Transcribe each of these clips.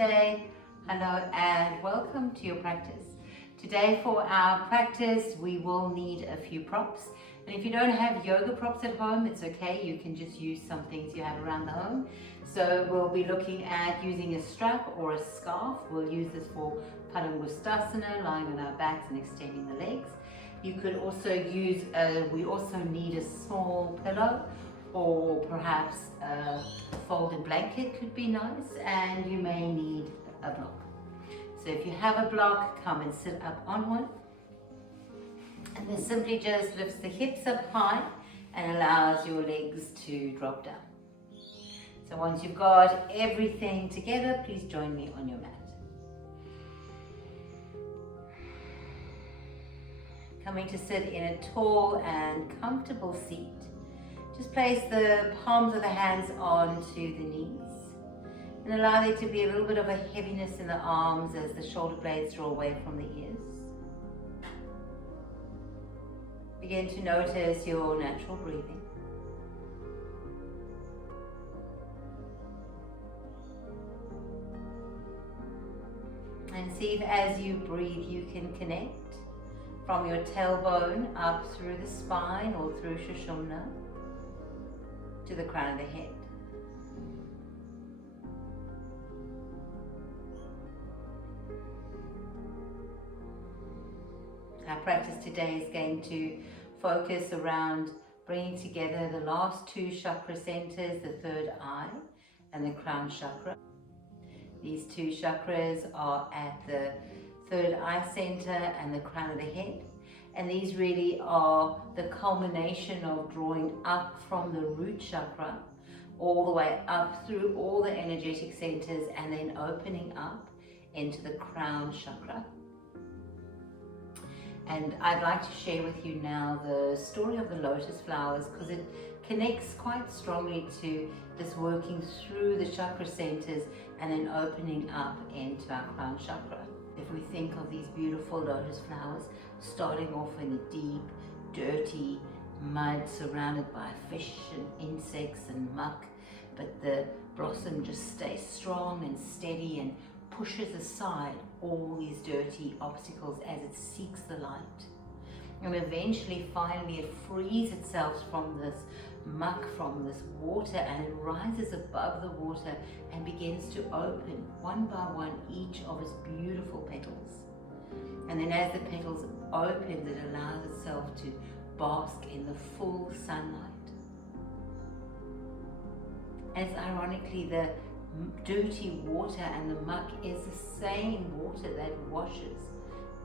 Namaste, hello and welcome to your practice. Today for our practice we will need a few props, and if you don't have yoga props at home, it's okay, you can just use some things you have around the home. So we'll be looking at using a strap or a scarf. We'll use this for Padangusthasana, lying on our backs and extending the legs. You could also use, we also need a small pillow, or perhaps a folded blanket could be nice, and you may need a block. So if you have a block, come and sit up on one, and this simply just lifts the hips up high and allows your legs to drop down. So once you've got everything together, please join me on your mat. Coming to sit in a tall and comfortable seat. Just place the palms of the hands onto the knees and allow there to be a little bit of a heaviness in the arms as the shoulder blades draw away from the ears. Begin to notice your natural breathing. And see if as you breathe you can connect from your tailbone up through the spine or through Sushumna to the crown of the head. Our practice today is going to focus around bringing together the last two chakra centers, the third eye and the crown chakra. These two chakras are at the third eye center and the crown of the head. And these really are the culmination of drawing up from the root chakra all the way up through all the energetic centers and then opening up into the crown chakra. And I'd like to share with you now the story of the lotus flowers, because it connects quite strongly to this working through the chakra centers and then opening up into our crown chakra. If we think of these beautiful lotus flowers starting off in the deep, dirty mud surrounded by fish and insects and muck, but the blossom just stays strong and steady and pushes aside all these dirty obstacles as it seeks the light. And eventually, finally, it frees itself from this muck, from this water, and it rises above the water and begins to open one by one each of its beautiful petals. And then as the petals opens, it allows itself to bask in the full sunlight. And it's ironically, the dirty water and the muck is the same water that washes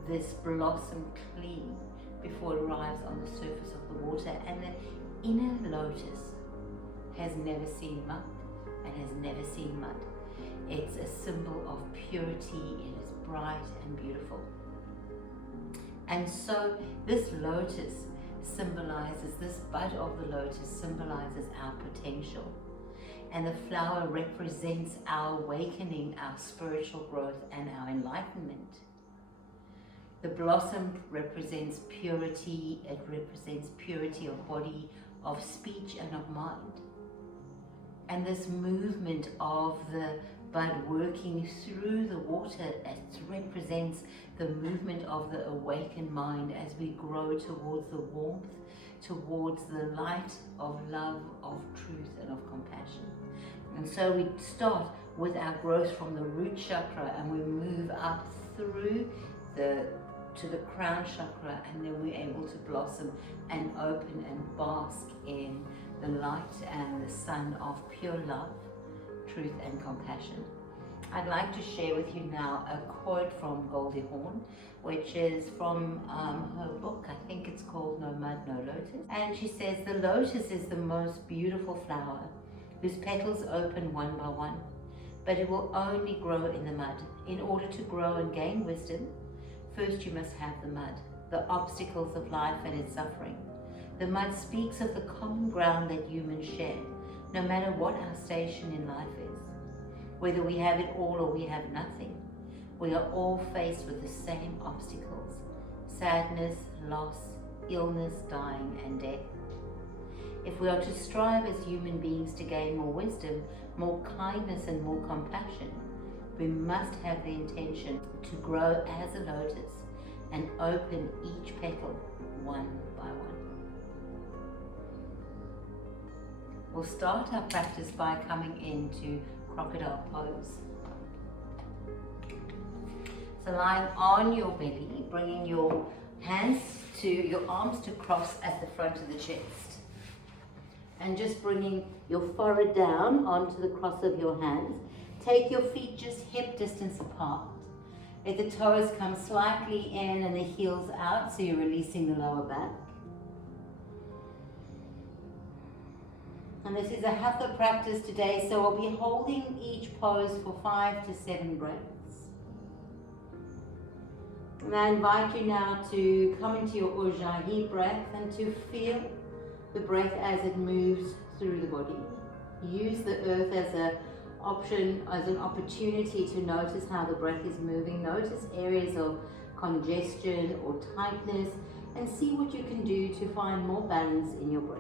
this blossom clean before it arrives on the surface of the water. And the inner lotus has never seen muck and has never seen mud. It's a symbol of purity. It is bright and beautiful. And so this lotus symbolizes, this bud of the lotus symbolizes our potential. And the flower represents our awakening, our spiritual growth and our enlightenment. The blossom represents purity. It represents purity of body, of speech and of mind. And this movement of the bud working through the water, it represents the movement of the awakened mind as we grow towards the warmth, towards the light of love, of truth and of compassion. And so we start with our growth from the root chakra and we move up through to the crown chakra, and then we're able to blossom and open and bask in the light and the sun of pure love, truth and compassion. I'd like to share with you now a quote from Goldie Hawn, which is from her book. I think it's called No Mud, No Lotus. And she says, "The lotus is the most beautiful flower whose petals open one by one, but it will only grow in the mud. In order to grow and gain wisdom, first you must have the mud, the obstacles of life and its suffering. The mud speaks of the common ground that humans share, no matter what our station in life is. Whether we have it all or we have nothing, we are all faced with the same obstacles: sadness, loss, illness, dying, and death. If we are to strive as human beings to gain more wisdom, more kindness, and more compassion, We must have the intention to grow as a lotus and open each petal one by one. We'll start our practice by coming into Crocodile Pose. So lying on your belly, bringing your arms to cross at the front of the chest. And just bringing your forehead down onto the cross of your hands. Take your feet just hip distance apart. Let the toes come slightly in and the heels out, so you're releasing the lower back. And this is a Hatha practice today, so we'll be holding each pose for 5 to 7 breaths. And I invite you now to come into your Ujjayi breath and to feel the breath as it moves through the body. Use the earth as an opportunity to notice how the breath is moving. Notice areas of congestion or tightness and see what you can do to find more balance in your breath.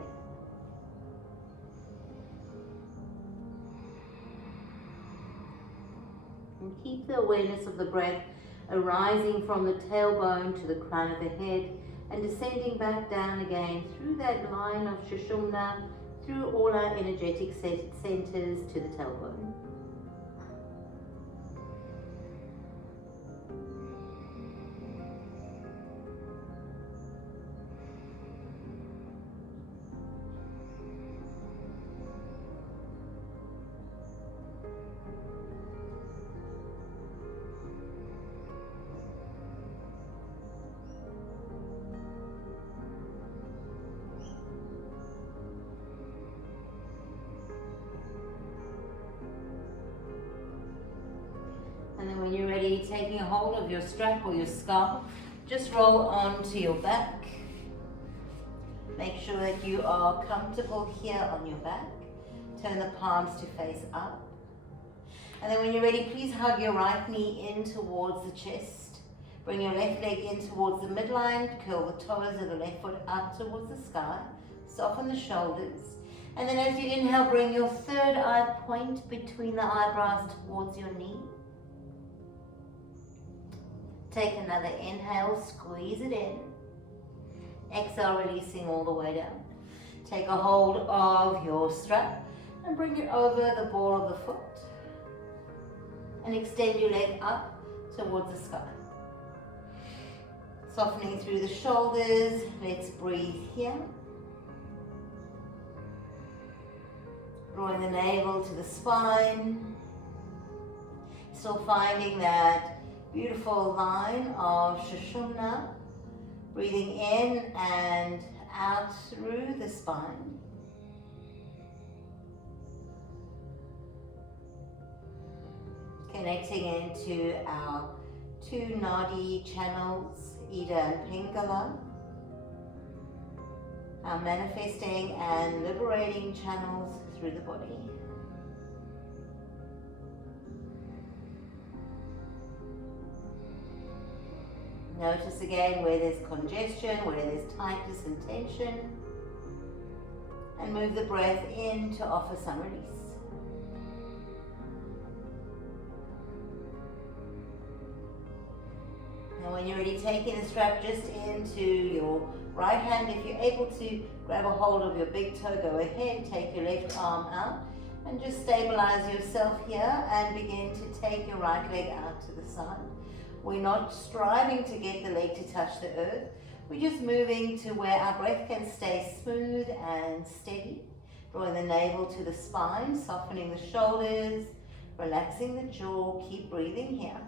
And keep the awareness of the breath arising from the tailbone to the crown of the head and descending back down again through that line of Sushumna, through all our energetic centers to the tailbone. And then when you're ready, taking a hold of your strap or your scarf, just roll onto your back. Make sure that you are comfortable here on your back. Turn the palms to face up. And then when you're ready, please hug your right knee in towards the chest. Bring your left leg in towards the midline. Curl the toes of the left foot up towards the sky. Soften the shoulders. And then as you inhale, bring your third eye point between the eyebrows towards your knee. Take another inhale, squeeze it in. Exhale, releasing all the way down. Take a hold of your strap and bring it over the ball of the foot. And extend your leg up towards the sky. Softening through the shoulders, let's breathe here. Drawing the navel to the spine. Still finding that beautiful line of Sushumna, breathing in and out through the spine. Connecting into our 2 Nadi channels, Ida and Pingala. Our manifesting and liberating channels through the body. Notice again where there's congestion, where there's tightness and tension. And move the breath in to offer some release. Now when you're ready, taking the strap just into your right hand. If you're able to grab a hold of your big toe, go ahead. Take your left arm out and just stabilize yourself here and begin to take your right leg out to the side. We're not striving to get the leg to touch the earth. We're just moving to where our breath can stay smooth and steady. Drawing the navel to the spine, softening the shoulders, relaxing the jaw. Keep breathing here.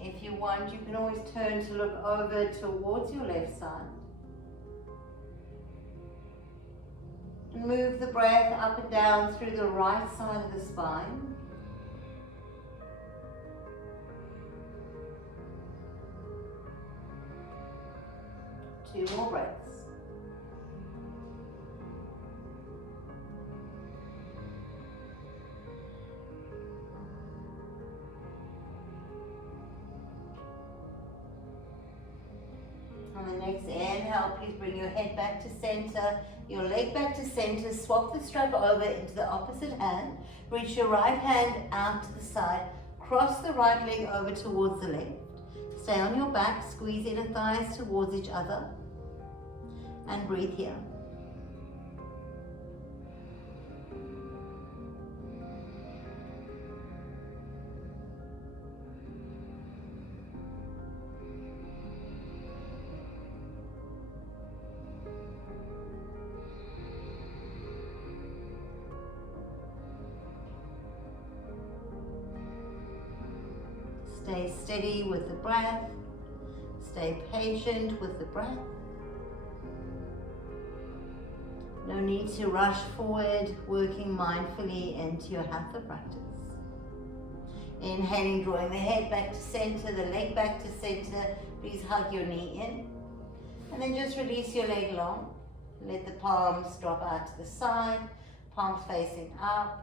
If you want, you can always turn to look over towards your left side. Move the breath up and down through the right side of the spine. Two more breaths. On the next inhale, please bring your head back to center, your leg back to center, swap the strap over into the opposite hand, reach your right hand out to the side, cross the right leg over towards the left, stay on your back, squeeze inner thighs towards each other, and breathe here. Stay steady with the breath. Stay patient with the breath. No need to rush forward, working mindfully into your Hatha practice. Inhaling, drawing the head back to center, the leg back to center. Please hug your knee in. And then just release your leg long. Let the palms drop out to the side, palms facing up.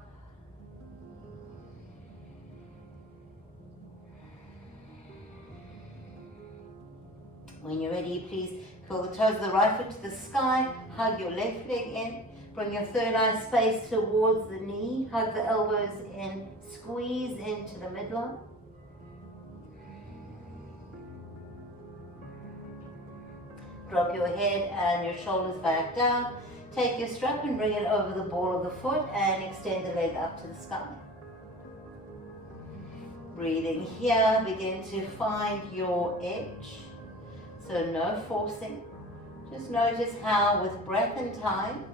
When you're ready, please curl the toes of the right foot to the sky, hug your left leg in, bring your third eye space towards the knee, hug the elbows in, squeeze into the midline. Drop your head and your shoulders back down. Take your strap and bring it over the ball of the foot and extend the leg up to the sky. Breathing here, begin to find your edge. So no forcing, just notice how with breath and time,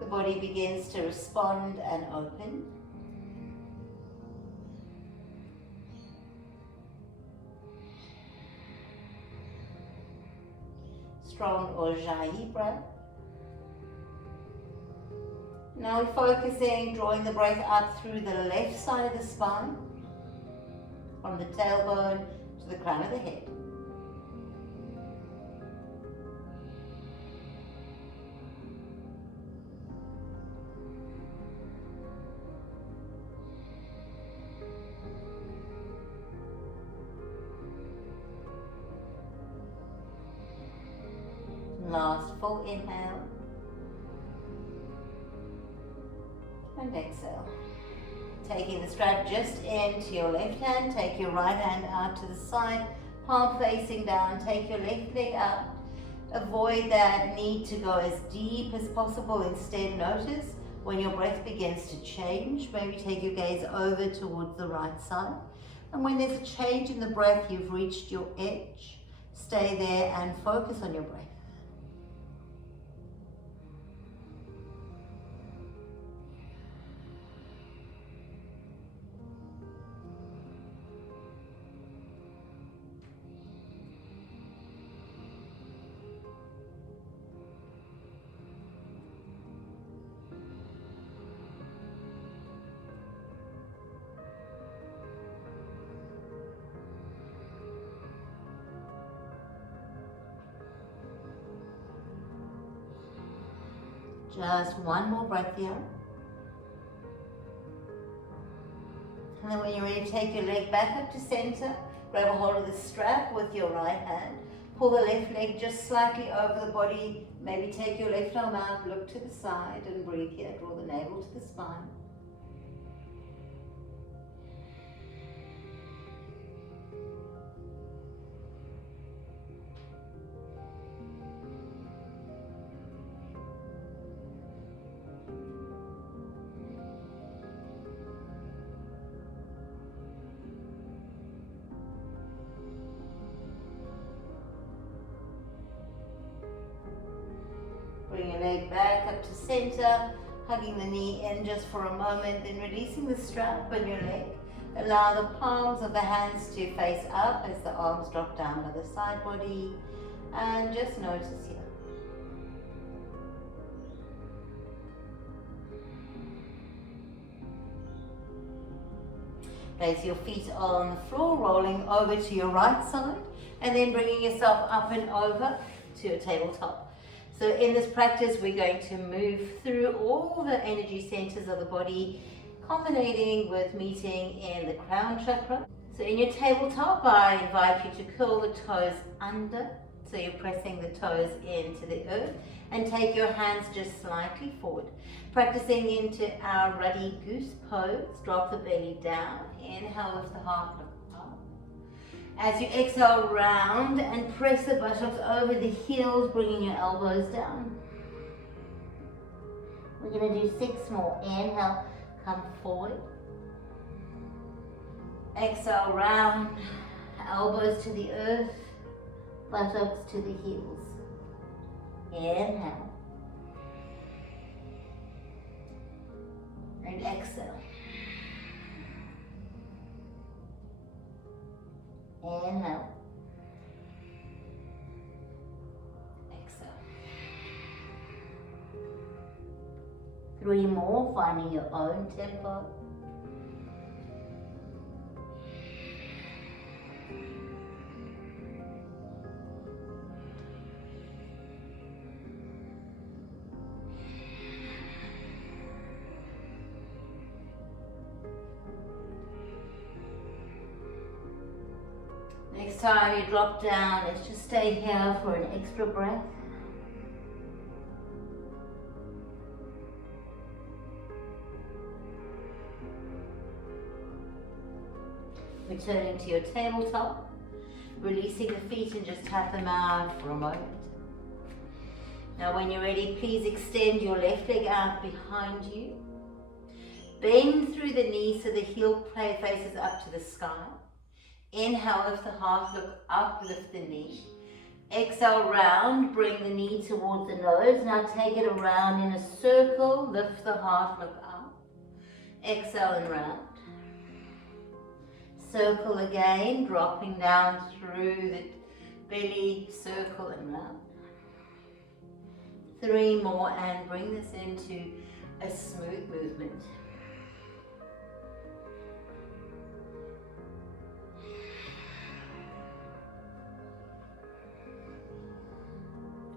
the body begins to respond and open. Strong Ujjayi breath. Now we're focusing, drawing the breath up through the left side of the spine, from the tailbone to the crown of the head. Last full inhale and exhale. Taking the strap just into your left hand, take your right hand out to the side, palm facing down, take your left leg out. Avoid that need to go as deep as possible. Instead, notice when your breath begins to change, maybe take your gaze over towards the right side. And when there's a change in the breath, you've reached your edge, stay there and focus on your breath. Just one more breath here. And then when you're ready, take your leg back up to center. Grab a hold of the strap with your right hand. Pull the left leg just slightly over the body. Maybe take your left arm out, look to the side and breathe here. Draw the navel to the spine. Bring your leg back up to center, hugging the knee in just for a moment, then releasing the strap on your leg. Allow the palms of the hands to face up as the arms drop down by the side body, and just notice here. Place your feet on the floor, rolling over to your right side, and then bringing yourself up and over to your tabletop. So in this practice, we're going to move through all the energy centers of the body, culminating with meeting in the crown chakra. So in your tabletop, I invite you to curl the toes under, So you're pressing the toes into the earth and take your hands just slightly forward. Practicing into our ruddy goose pose. Drop the belly down. Inhale with the heart look up. As you exhale, round and press the buttocks over the heels, bringing your elbows down. We're going to do 6 more. Inhale, come forward. Exhale, round, elbows to the earth, buttocks to the heels. Inhale. And exhale. Inhale. Exhale. 3 more, finding your own tempo. Next time you drop down, let's just stay here for an extra breath. Returning to your tabletop, releasing the feet and just tap them out for a moment. Now when you're ready, please extend your left leg out behind you. Bend through the knee so the heel faces up to the sky. Inhale, lift the heart, look up, lift the knee. Exhale, round, bring the knee towards the nose. Now take it around in a circle, lift the heart, look up. Exhale and round. Circle again, dropping down through the belly, circle and round. 3 more and bring this into a smooth movement.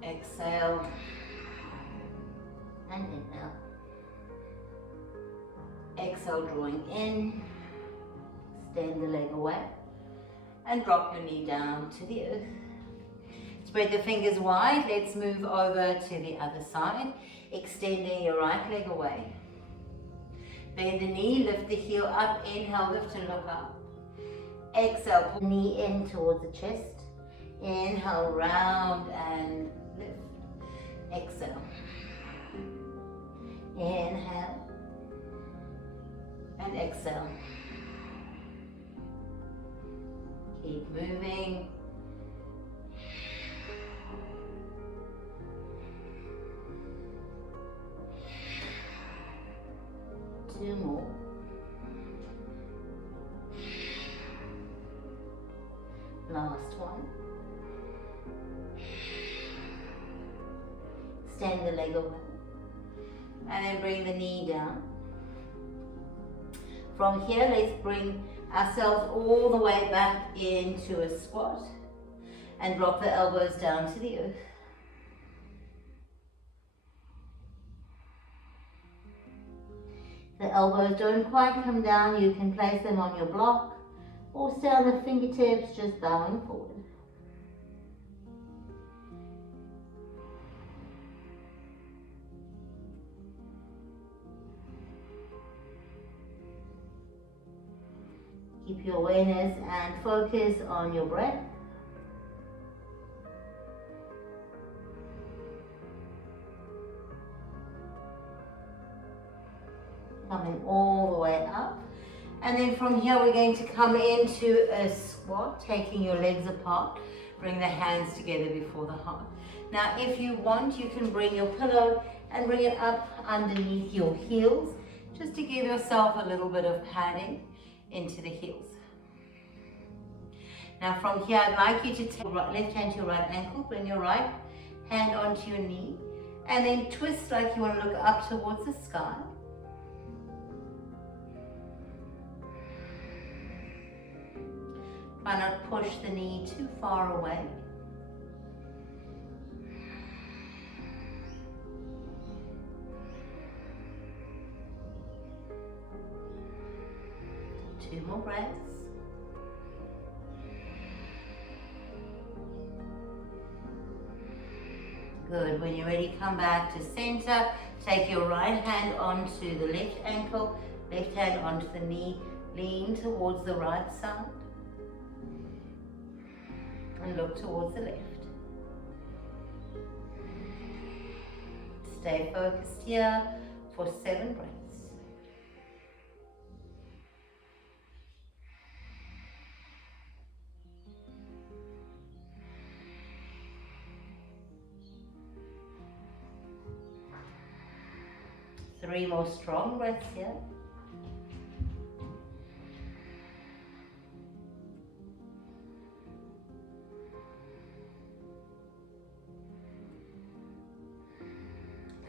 Exhale and inhale. Exhale, drawing in. Extend the leg away and drop your knee down to the earth. Spread the fingers wide. Let's move over to the other side, extending your right leg away. Bend the knee, lift the heel up. Inhale, lift and look up. Exhale, pull the knee in towards the chest. Inhale, round and lift. Exhale. Inhale and exhale. Keep moving. Two more. Last one. Extend the leg away. And then bring the knee down. From here, let's bring ourselves all the way back into a squat and drop the elbows down to the earth. The elbows don't quite come down, you can place them on your block or stay on the fingertips, just bowing forward. Keep your awareness and focus on your breath. Coming all the way up. And then from here we're going to come into a squat, taking your legs apart. Bring the hands together before the heart. Now if you want, you can bring your pillow and bring it up underneath your heels, just to give yourself a little bit of padding into the heels. Now from here, I'd like you to take your left hand to your right ankle, bring your right hand onto your knee, and then twist like you want to look up towards the sky. Try not to push the knee too far away. Two more breaths. Good. When you're ready, come back to center. Take your right hand onto the left ankle, left hand onto the knee. Lean towards the right side and look towards the left. Stay focused here for 7 breaths. Three more strong breaths here.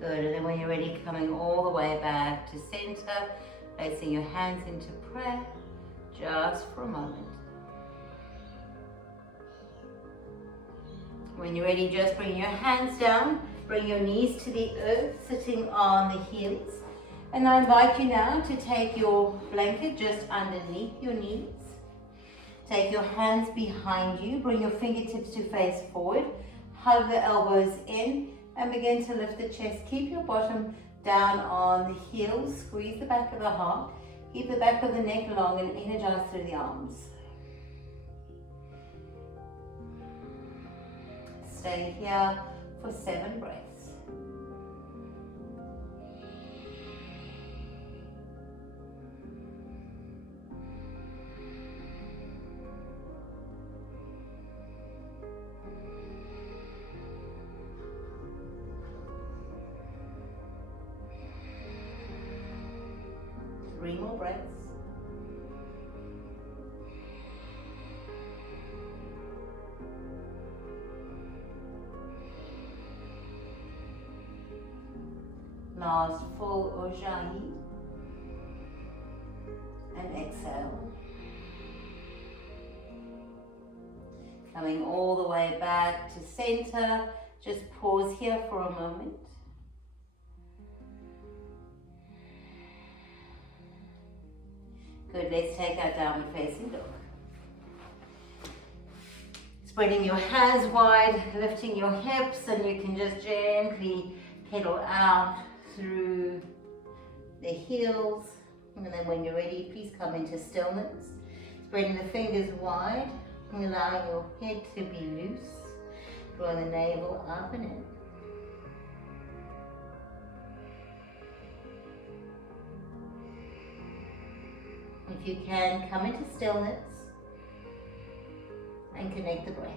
Good, and then when you're ready, coming all the way back to center, placing your hands into prayer, just for a moment. When you're ready, just bring your hands down, bring your knees to the earth, sitting on the heels. And I invite you now to take your blanket just underneath your knees. Take your hands behind you, bring your fingertips to face forward, hug the elbows in, and begin to lift the chest. Keep your bottom down on the heels, squeeze the back of the heart, keep the back of the neck long and energize through the arms. Stay here for 7 breaths. Three more breaths. Last full Ujjayi. And exhale. Coming all the way back to center. Just pause here for a moment. Good, let's take our downward facing dog. Spreading your hands wide, lifting your hips, and you can just gently pedal out through the heels. And then when you're ready, please come into stillness. Spreading the fingers wide, and allowing your head to be loose. Draw the navel up and in. If you can, come into stillness and connect the breath.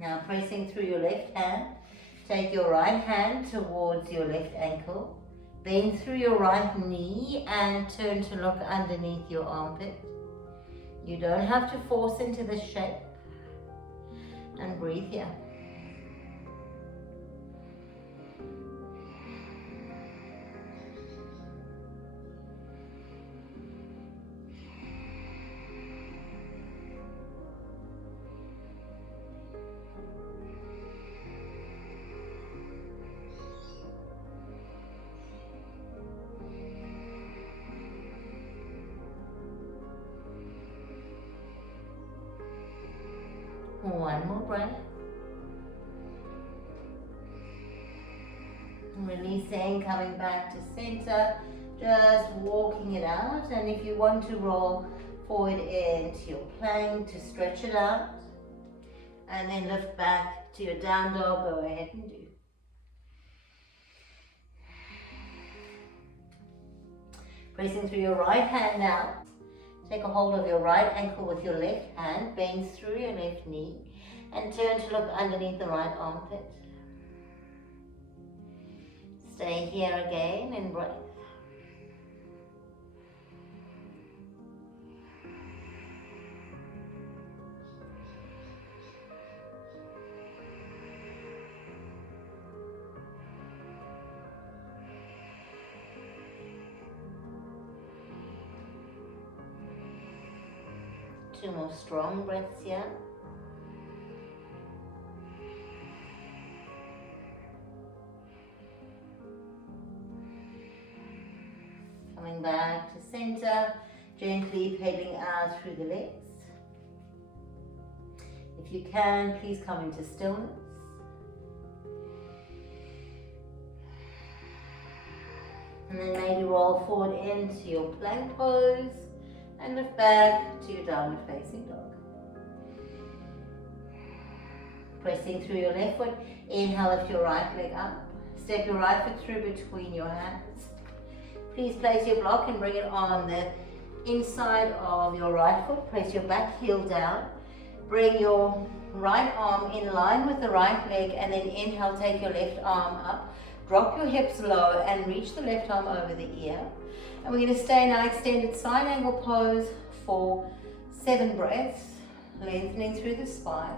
Now pressing through your left hand, take your right hand towards your left ankle, bend through your right knee and turn to look underneath your armpit. You don't have to force into the shape, and breathe here. One more breath. Releasing, coming back to center, just walking it out. And if you want to roll forward into your plank to stretch it out, and then lift back to your down dog, go ahead and do. Pressing through your right hand now. Take a hold of your right ankle with your left hand, bend through your left knee, and turn to look underneath the right armpit. Stay here again and breathe. Two more strong breaths here. Coming back to center, Gently pedaling out through the legs. If you can, please come into stillness. And then maybe roll forward into your plank pose and lift back to your downward facing dog. Pressing through your left foot, inhale, lift your right leg up. Step your right foot through between your hands. Please place your block and bring it on the inside of your right foot. Press your back heel down. Bring your right arm in line with the right leg and then inhale, take your left arm up. Drop your hips low and reach the left arm over the ear. And we're going to stay in our extended side angle pose for 7 breaths, lengthening through the spine.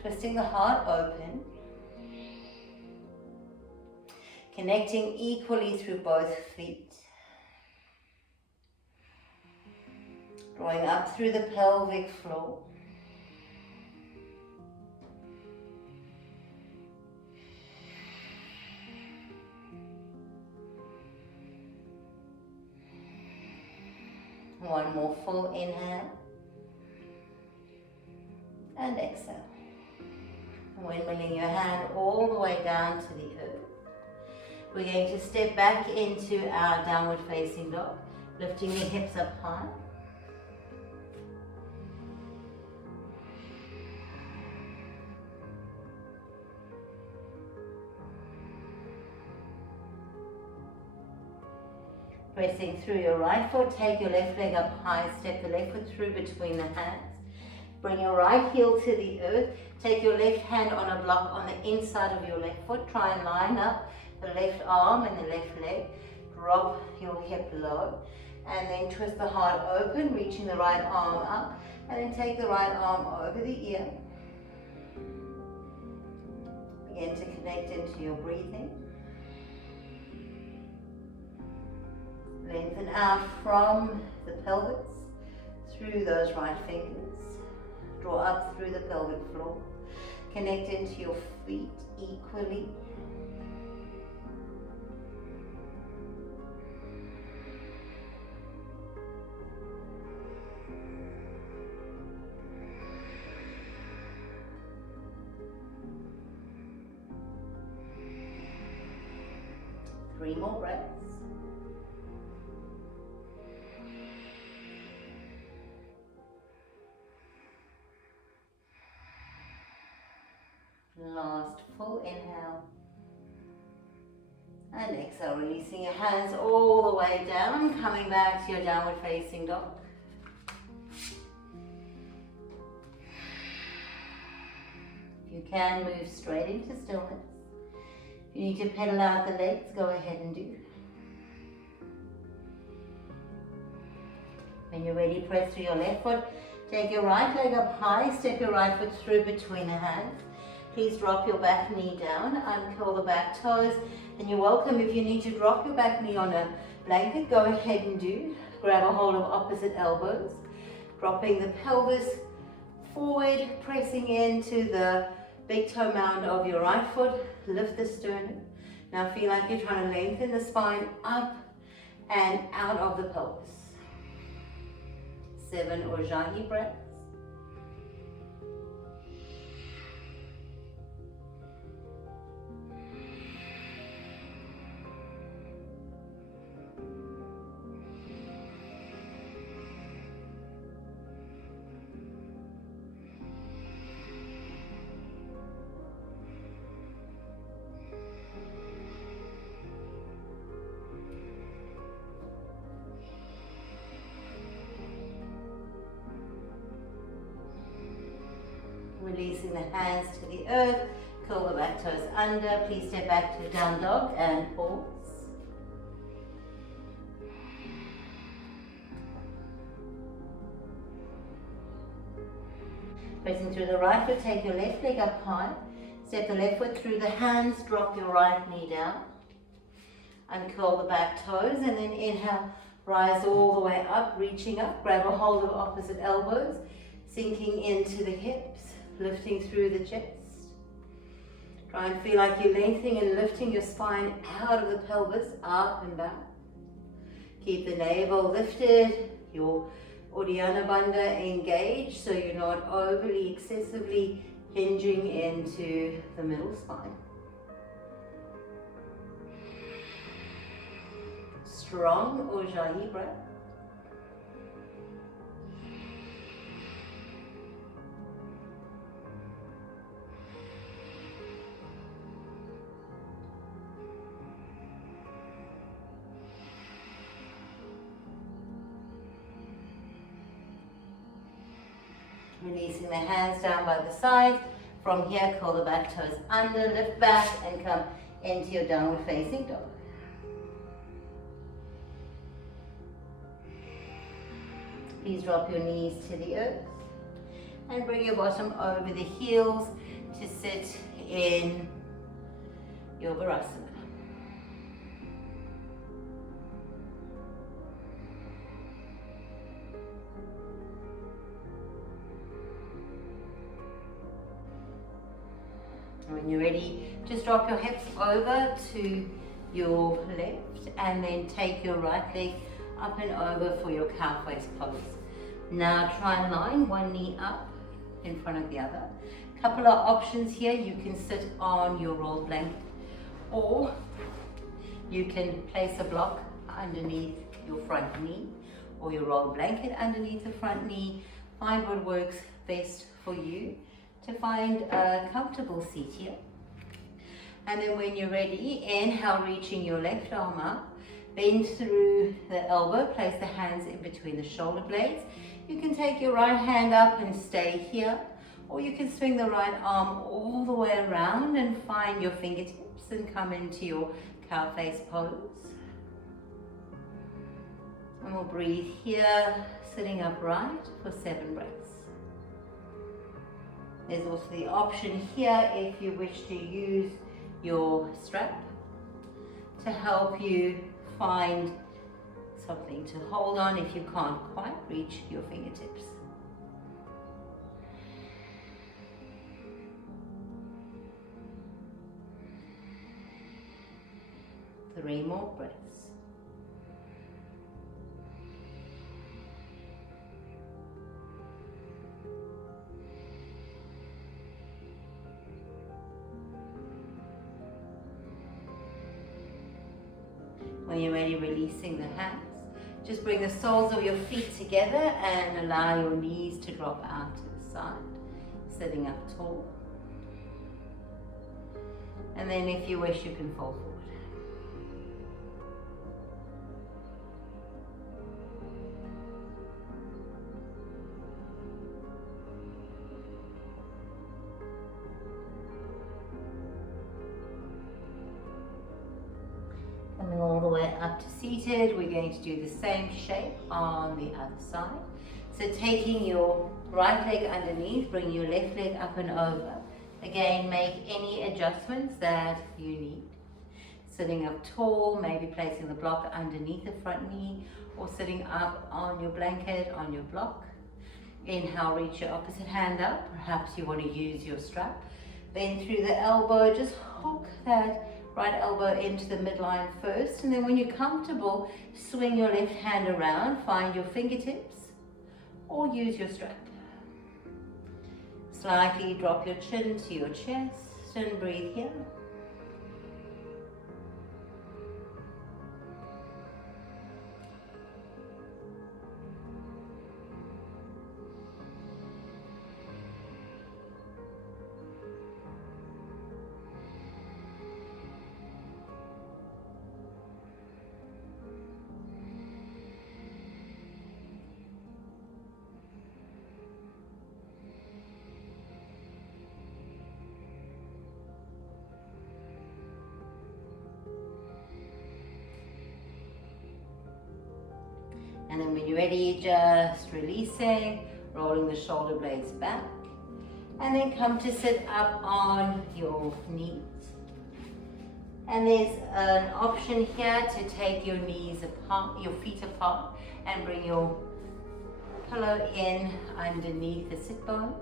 Twisting the heart open. Connecting equally through both feet. Drawing up through the pelvic floor. One more full inhale. And exhale. Windmilling your hand all the way down to the earth. We're going to step back into our downward facing dog, lifting the hips up high. Pressing through your right foot, take your left leg up high, step the left foot through between the hands. Bring your right heel to the earth, take your left hand on a block on the inside of your left foot, try and line up the left arm and the left leg, drop your hip low, and then twist the heart open, reaching the right arm up, and then take the right arm over the ear. Begin to connect into your breathing. Lengthen out from the pelvis, through those right fingers. Draw up through the pelvic floor. Connect into your feet equally. Three more breaths. Last full inhale. And exhale, releasing your hands all the way down, coming back to your downward facing dog. If you can, move straight into stillness. If you need to pedal out the legs, go ahead and do. When you're ready, press through your left foot. Take your right leg up high, step your right foot through between the hands. Please drop your back knee down, uncurl the back toes, and you're welcome if you need to drop your back knee on a blanket, go ahead and do. Grab a hold of opposite elbows, dropping the pelvis forward, pressing into the big toe mound of your right foot, lift the sternum. Now feel like you're trying to lengthen the spine up and out of the pelvis. 7 Ujjayi breaths. Releasing the hands to the earth, curl the back toes under. Please step back to down dog and pause. Pressing through the right foot, take your left leg up high. Step the left foot through the hands, drop your right knee down. Uncurl the back toes and then inhale, rise all the way up, reaching up. Grab a hold of opposite elbows, sinking into the hips. Lifting through the chest. Try and feel like you're lengthening and lifting your spine out of the pelvis, up and back. Keep the navel lifted, your Uddiyana Bandha engaged, so you're not overly, excessively hinging into the middle spine. Strong Ujjayi breath. Releasing the hands down by the sides. From here, curl the back toes under, lift back and come into your downward facing dog. Please drop your knees to the earth and bring your bottom over the heels to sit in your Virasana. When you're ready, just drop your hips over to your left and then take your right leg up and over for your cow face pose. Now try and line one knee up in front of the other. Couple of options here. You can sit on your rolled blanket, or you can place a block underneath your front knee or your rolled blanket underneath the front knee. Find what works best for you to find a comfortable seat here. And then when you're ready, inhale, reaching your left arm up, bend through the elbow, place the hands in between the shoulder blades. You can take your right hand up and stay here, or you can swing the right arm all the way around and find your fingertips and come into your cow face pose. And we'll breathe here, sitting upright for 7 breaths. There's also the option here if you wish to use your strap to help you find something to hold on if you can't quite reach your fingertips. Three more breaths. When you're ready, releasing the hands. Just bring the soles of your feet together and allow your knees to drop out to the side, sitting up tall. And then if you wish, you can fall forward. Coming all the way up to seated, we're going to do the same shape on the other side. So taking your right leg underneath, bring your left leg up and over. Again, make any adjustments that you need. Sitting up tall, maybe placing the block underneath the front knee, or sitting up on your blanket, on your block. Inhale, reach your opposite hand up. Perhaps you want to use your strap. Bend through the elbow, just hook that right elbow into the midline first, and then when you're comfortable, swing your left hand around, find your fingertips, or use your strap. Slightly drop your chin to your chest and breathe here. And then when you're ready, just releasing, rolling the shoulder blades back. And then come to sit up on your knees. And there's an option here to take your knees apart, your feet apart, and bring your pillow in underneath the sit bones.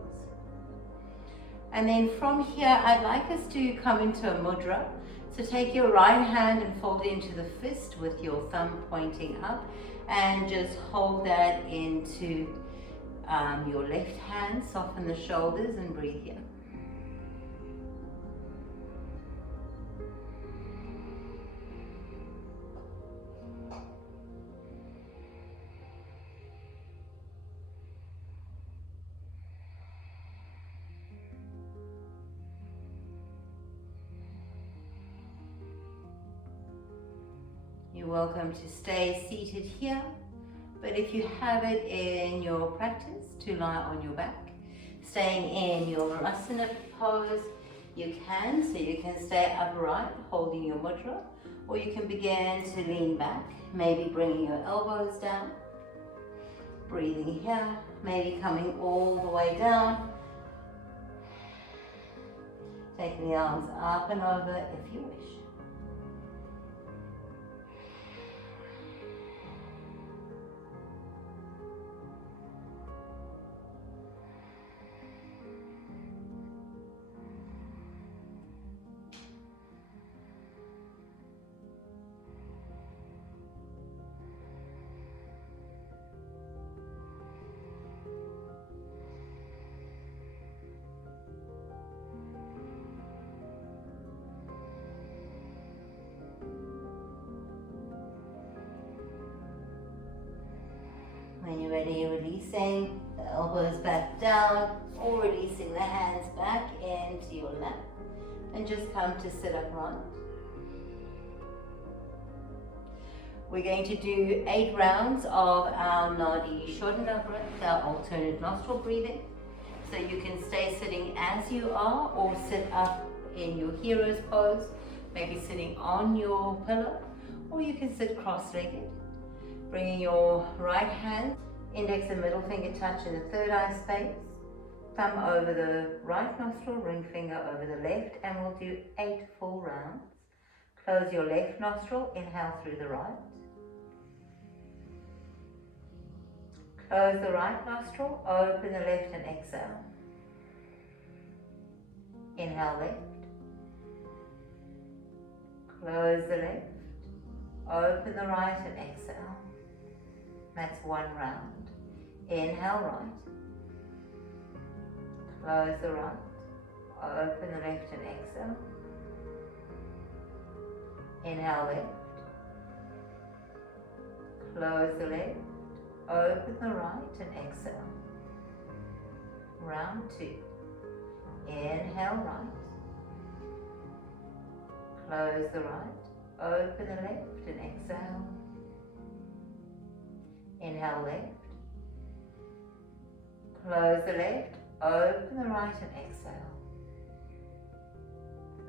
And then from here, I'd like us to come into a mudra. So take your right hand and fold it into the fist with your thumb pointing up, and just hold that into your left hand. Soften the shoulders and breathe here. You're welcome to stay seated here, but if you have it in your practice to lie on your back, staying in your Asana pose, you can. So you can stay upright holding your Mudra, or you can begin to lean back, maybe bringing your elbows down, breathing here, maybe coming all the way down, taking the arms up and over if you wish. When you're ready, releasing the elbows back down, or releasing the hands back into your lap, and just come to sit upright. We're going to do 8 rounds of our Nadi Shodhana breath, our alternate nostril breathing. So you can stay sitting as you are, or sit up in your hero's pose, maybe sitting on your pillow, or you can sit cross-legged. Bringing your right hand, index and middle finger touch in the third eye space, thumb over the right nostril, ring finger over the left, and we'll do 8 full rounds. Close your left nostril, inhale through the right. Close the right nostril, open the left and exhale. Inhale left. Close the left, open the right and exhale. That's 1 round. Inhale right. Close the right, open the left and exhale. Inhale left. Close the left, open the right and exhale. Round 2. Inhale right. Close the right, open the left and exhale. Inhale left. Close the left, open the right and exhale.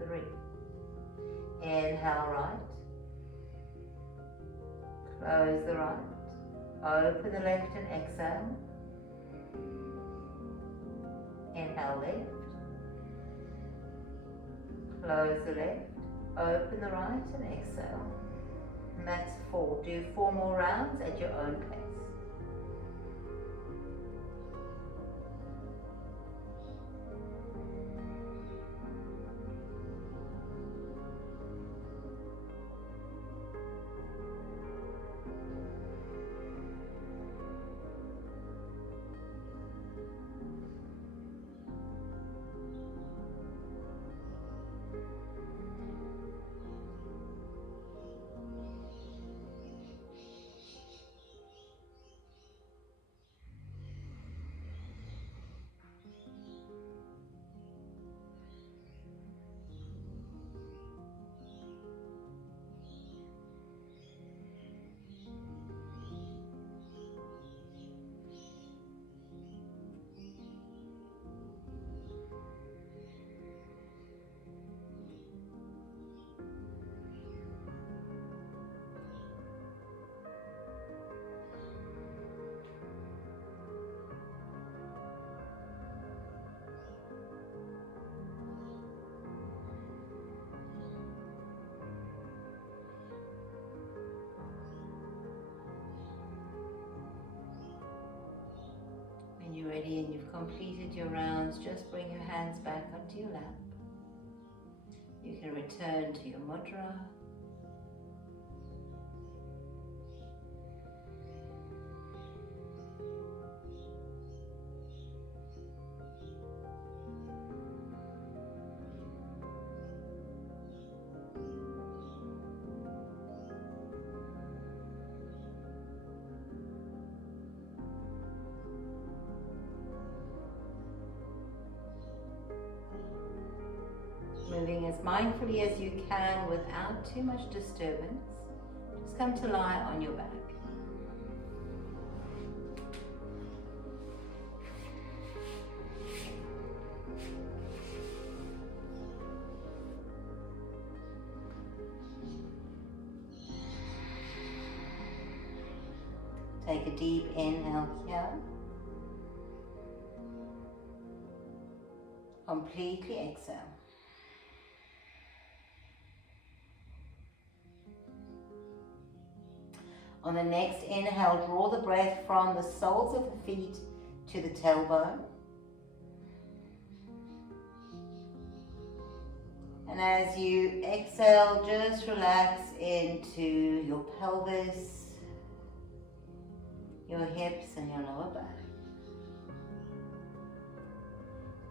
3. Inhale right. Close the right, open the left and exhale. Inhale left. Close the left, open the right and exhale. And that's 4. Do 4 more rounds at your own pace. You're ready and you've completed your rounds, just bring your hands back onto your lap. You You return to your mudra. Moving as mindfully as you can without too much disturbance. Just come to lie on your back. Take a deep inhale here. Completely exhale. On the next inhale, draw the breath from the soles of the feet to the tailbone. And as you exhale, just relax into your pelvis, your hips and your lower back.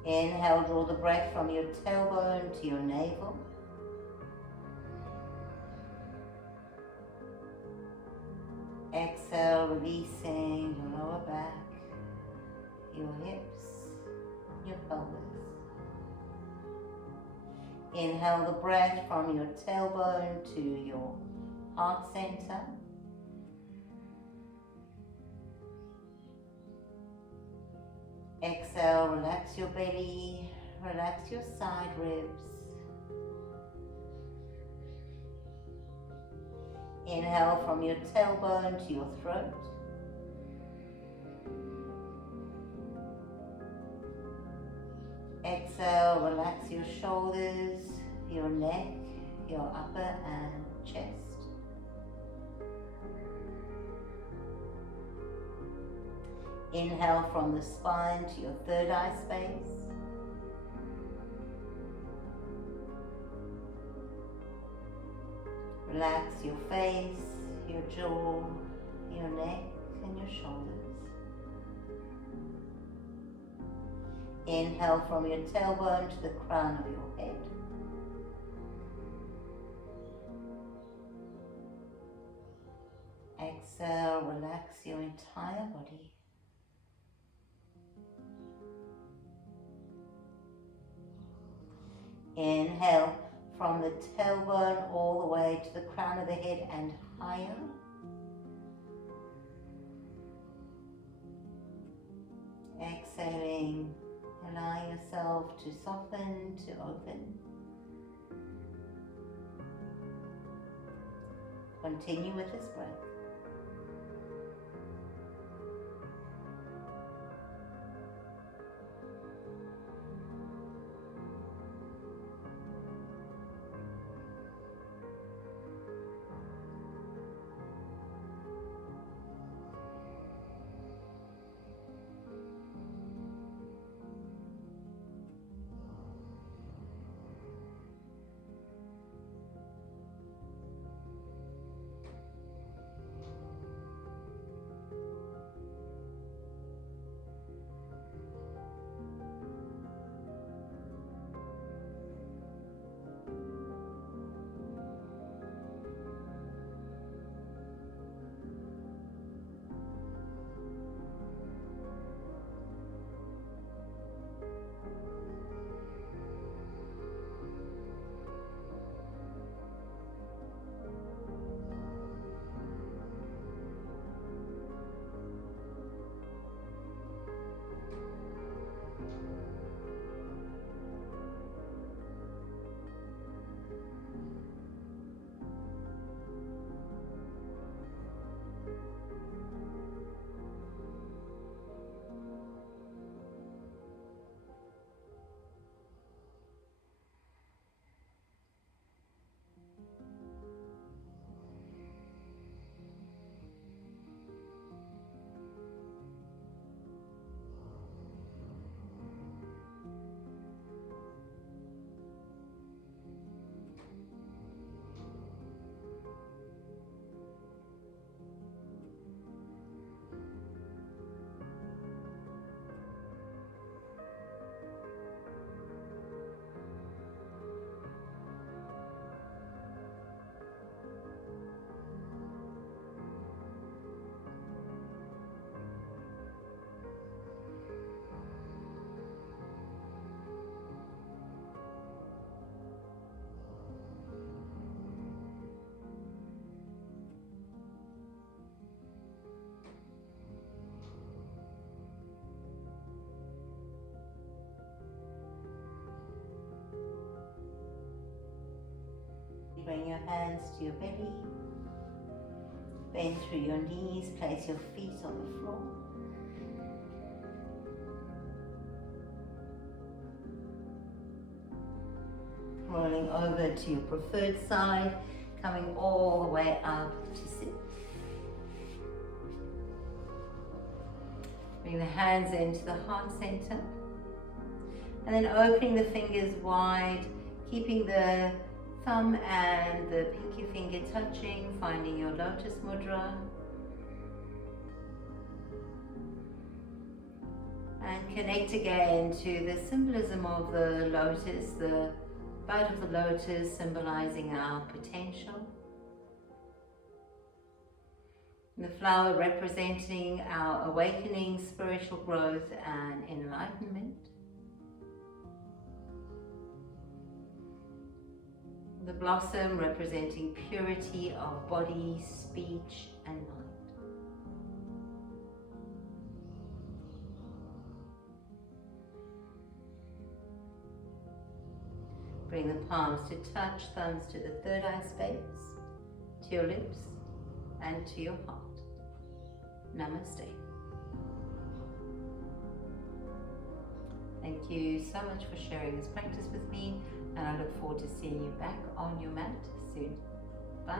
Inhale, draw the breath from your tailbone to your navel. Exhale, releasing your lower back, your hips, your pelvis. Inhale the breath from your tailbone to your heart center. Exhale, relax your belly, relax your side ribs. Inhale from your tailbone to your throat. Exhale, relax your shoulders, your neck, your upper and chest. Inhale from the spine to your third eye space. Relax your face, your jaw, your neck and your shoulders. Inhale from your tailbone to the crown of your head. Exhale, relax your entire body. Inhale from the tailbone all the way to the crown of the head and higher. Exhaling, allow yourself to soften, to open. Continue with this breath. bring your hands to your belly. Bend through your knees, place your feet on the floor. Rolling over to your preferred side, coming all the way up to sit. Bring the hands into the heart center. And then opening the fingers wide, keeping the thumb and the pinky finger touching, finding your lotus mudra. And connect again to the symbolism of the lotus, the bud of the lotus symbolizing our potential. The flower representing our awakening, spiritual growth and enlightenment. The blossom representing purity of body, speech and mind. Bring the palms to touch, thumbs to the third eye space, to your lips and to your heart. Namaste. Thank you so much for sharing this practice with me, and I look forward to seeing you back on your mat soon. Bye.